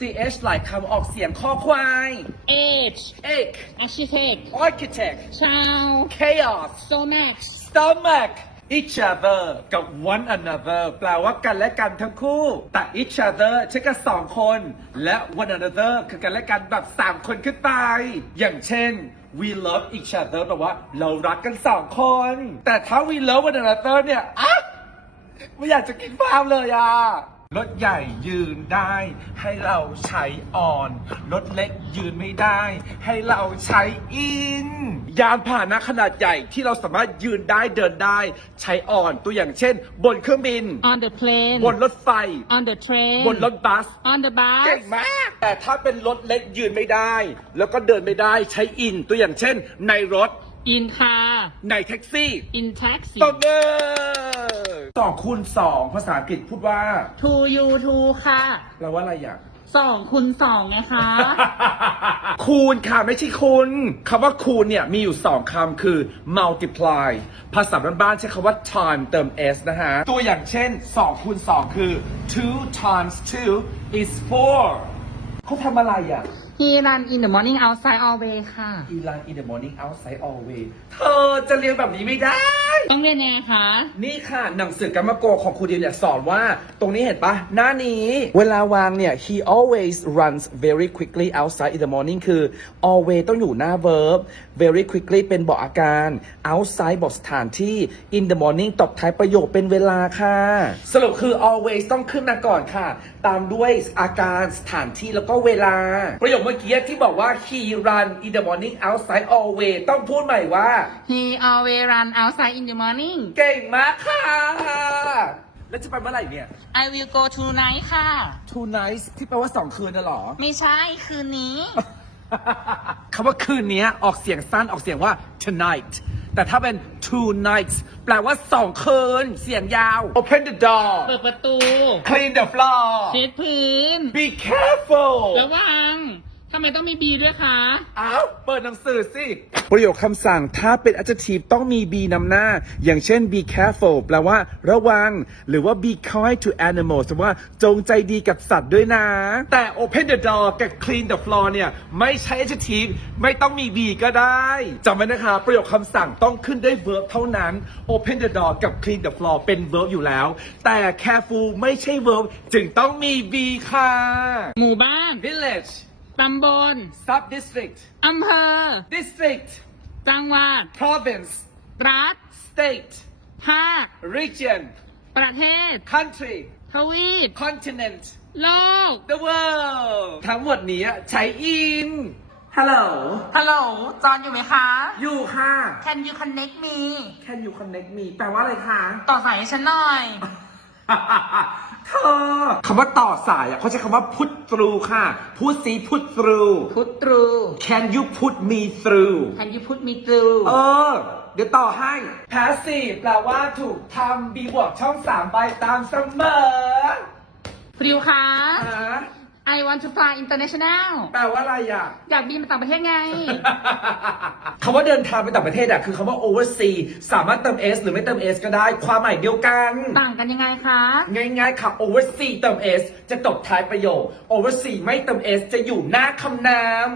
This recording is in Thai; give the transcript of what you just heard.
ch หลายคำออกเสียงข้อควาย age egg architect architect child chaos stomach stomach each other กับ one another แปลว่ากันและกันทั้งคู่ แต่ each other ใช้กันสองคน และ one another คือกันและกันแบบสามคนขึ้นไป อย่างเช่น we love each other แปลว่าเรารักกันสองคน แต่ถ้า we love one another เนี่ยอะไม่อยากจะกินฟ้ามเลยอะ รถใหญ่ยืนได้ให้เราใช้ออน รถเล็กยืนไม่ได้ ให้เราใช้อิน ยานพาหนะขนาดใหญ่ที่เราสามารถยืนได้เดินได้ ใช้ออนตัวอย่างเช่น บนเครื่องบิน on the plane บนรถไฟ on the train บนรถบัส on the เก่ง bus มาก แต่ถ้าเป็นรถเล็กยืนไม่ได้ แล้วก็เดินไม่ได้ใช้อิน ตัวอย่างเช่น ในรถ in car ในแท็กซี่ in taxi ตบมือ สองคูณสองภาษาอังกฤษพูดว่า to you to ค่ะแปลว่าอะไรอะ สองคูณสองไงคะ คูณค่ะไม่ใช่คุณคำว่าคูณเนี่ยมีอยู่สองคำคือ multiply ภาษาบ้านๆใช้คำว่า time เติม s นะฮะ ตัวอย่างเช่น2คูณ2 คือ two times two is four เขาทำอะไรอะ he run in the morning outside always ค่ะ e run in the morning outside always เธอจะเรียนแบบนี้ไม่ได้ ต้องเรียนยังไงคะ นี่ค่ะ หนังสือกัมมโกของครูเดียเนี่ยสอนว่า ตรงนี้เห็นปะหน้านี้ เวลาวางเนี่ย he always runs very quickly outside in the morning คือ always ต้องอยู่หน้า verb very quickly เป็นบอกอาการ outside บอกสถานที่ in the morning ตบท้ายประโยคเป็นเวลาค่ะ สรุปคือ always ต้องขึ้นมาก่อนค่ะ ตามด้วยอาการสถานที่แล้วก็เวลา ประโยคเมื่อกี้ที่บอกว่า he run in the morning outside always ต้องพูดใหม่ว่า he always run outside in the morning เก่งมากค่ะ แล้วจะไปเมื่อไหร่เนี่ย I will go tonight ค่ะ two nights ที่แปลว่าสองคืนน่ะเหรอ ไม่ใช่คืนนี้ คำว่าคืนนี้ออกเสียงสั้นออกเสียงว่า tonight แต่ถ้าเป็น two nights แปลว่าสองคืน เสียงยาว open the door เปิดประตู clean the floor เช็ดพื้น be careful ระวังทำ ไมต้องมีบีด้วยคะอ้าวเปิดหนังสือสิ ประโยคคำสั่งถ้าเป็น adjective ต้องมี be นำหน้า อย่างเช่น be careful แปลว่าระวัง หรือว่า be kind to animals แปลว่าจงใจดีกับสัตว์ด้วยนะ แต่ open the door กับ clean the floor เนี่ย ไม่ใช่ adjective ไม่ต้องมี be ก็ได้จำไว้นะคะ ประโยคคำสั่งต้องขึ้นด้วย verb เท่านั้น open the door กับ clean the floor เป็น verb อยู่แล้ว แต่ careful ไม่ใช่ verb จึงต้องมี be ค่ะ หมู่บ้าน village ตำบล sub district อำเภอ district จังหวัด province รัฐ state ภาค region ประเทศ country ทวีป continent โลก the world ทั้งหมดนี้ใช้อินฮัลโหลฮัลโหล จอนอยู่ไหมคะ อยู่ค่ะ Can you connect me Can you connect me แปลว่าอะไรคะ ต่อสายให้ฉันหน่อย เธอคำว่าต่อสายอะเขาใช้คำว่า put through ค่ะ พูดซี put through Put through Can you put me through Can you put me through เออ เดี๋ยวต่อให้ passive แปลว่าถูกทำ be บวกช่องสามใบตามเสมอปลิวคะฮะ I want to fly international แปลว่าอะไรอะ อยากบินไปต่างประเทศไง คำว่าเดินทางไปต่างประเทศอะคือคำว่า oversea สามารถเติม s หรือไม่เติม s ก็ได้ ความหมายเดียวกัน ต่างกันยังไงคะ ง่ายๆค่ะ oversea เติม s จะตบท้ายประโยค oversea ไม่เติม s จะอยู่หน้าคำนาม